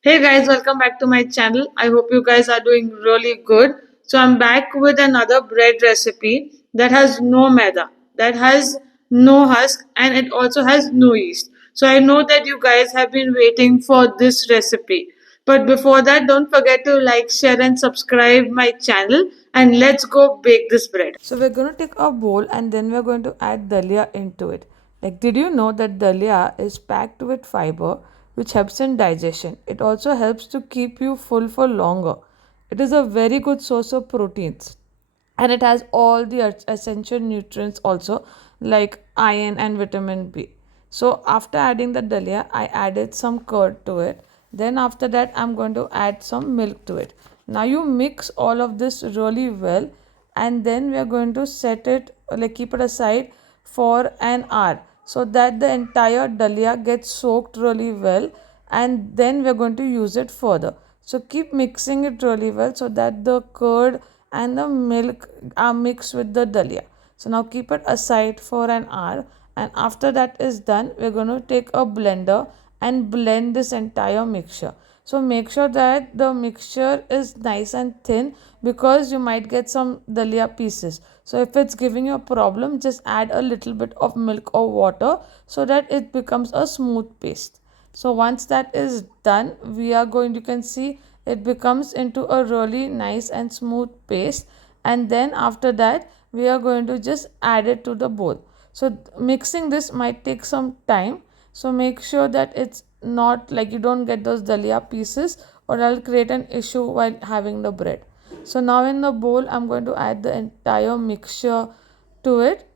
Hey guys, welcome back to my channel. I hope you guys are doing really good. So I'm back with another bread recipe that has no maida, that has no husk, and it also has no yeast. So I know that you guys have been waiting for this recipe. But before that, don't forget to like, share, and subscribe my channel. And let's go bake this bread. So we're going to take a bowl and then we're going to add dalia into it. Like, did you know that dalia is packed with fiber which helps in digestion? It also helps to keep you full for longer. It is a very good source of proteins and it has all the essential nutrients also like iron and vitamin B. So after adding the dalia, I added some curd to it. Then after that, I'm going to add some milk to it. Now you mix all of this really well, and then we are going to set it, like keep it aside for an hour so that the entire dalia gets soaked really well, and then we're going to use it further. So keep mixing it really well so that the curd and the milk are mixed with the dalia. So now keep it aside for an hour, and after that is done, we're going to take a blender and blend this entire mixture. So make sure that the mixture is nice and thin because you might get some dalia pieces. So if it's giving you a problem, just add a little bit of milk or water so that it becomes a smooth paste. So once that is done, we are going, you can see it becomes into a really nice and smooth paste, and then after that we are going to just add it to the bowl. So mixing this might take some time, so make sure that it's not like you don't get those dalia pieces or I'll create an issue while having the bread. So now in the bowl I'm going to add the entire mixture to it,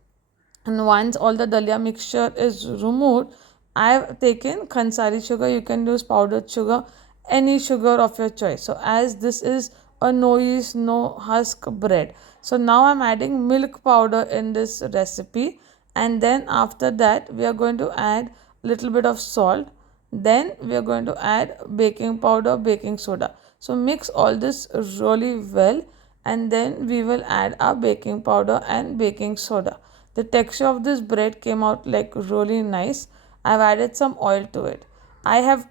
and once all the dalia mixture is removed, I have taken khansari sugar. You can use powdered sugar, any sugar of your choice. So as this is a no yeast no husk bread, so now I'm adding milk powder in this recipe, and then after that we are going to add little bit of salt, then we are going to add baking powder, baking soda. So mix all this really well, and then we will add our baking powder and baking soda. The texture of this bread came out like really nice. I've added some oil to it. I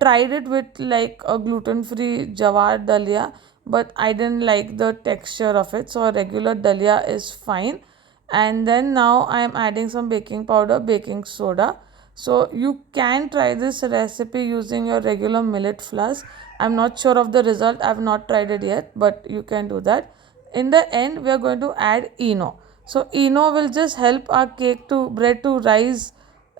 tried it with like a gluten-free jawar dalia, but I didn't like the texture of it. So a regular dalia is fine. And then now I am adding some baking powder, baking soda. So you can try this recipe using your regular millet flours. I'm not sure of the result. I've not tried it yet, but you can do that. In the end, we are going to add eno. So eno will just help our cake to bread to rise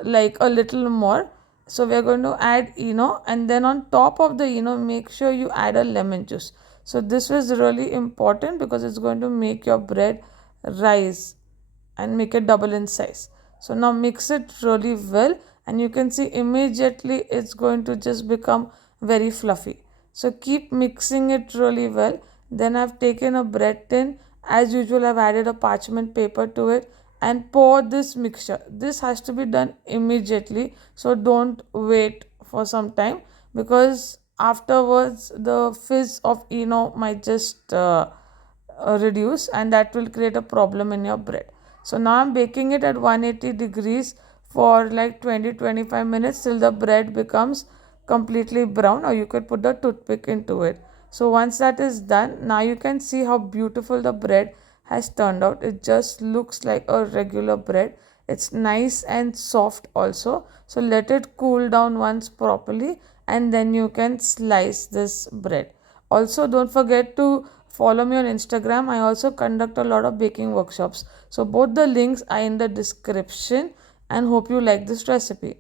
like a little more. So we are going to add eno, and then on top of the eno, make sure you add a lemon juice. So this was really important because it's going to make your bread rise and make it double in size. So now mix it really well, and you can see immediately it's going to just become very fluffy. So keep mixing it really well. Then I've taken a bread tin. As usual, I've added a parchment paper to it and pour this mixture. This has to be done immediately, so don't wait for some time because afterwards the fizz of eno might just reduce, and that will create a problem in your bread. So now I'm baking it at 180 degrees for like 20-25 minutes till the bread becomes completely brown, or you could put the toothpick into it. So once that is done, now you can see how beautiful the bread has turned out. It just looks like a regular bread. It's nice and soft also. So let it cool down once properly, and then you can slice this bread. Also, don't forget to follow me on Instagram. I also conduct a lot of baking workshops. So both the links are in the description, and hope you like this recipe.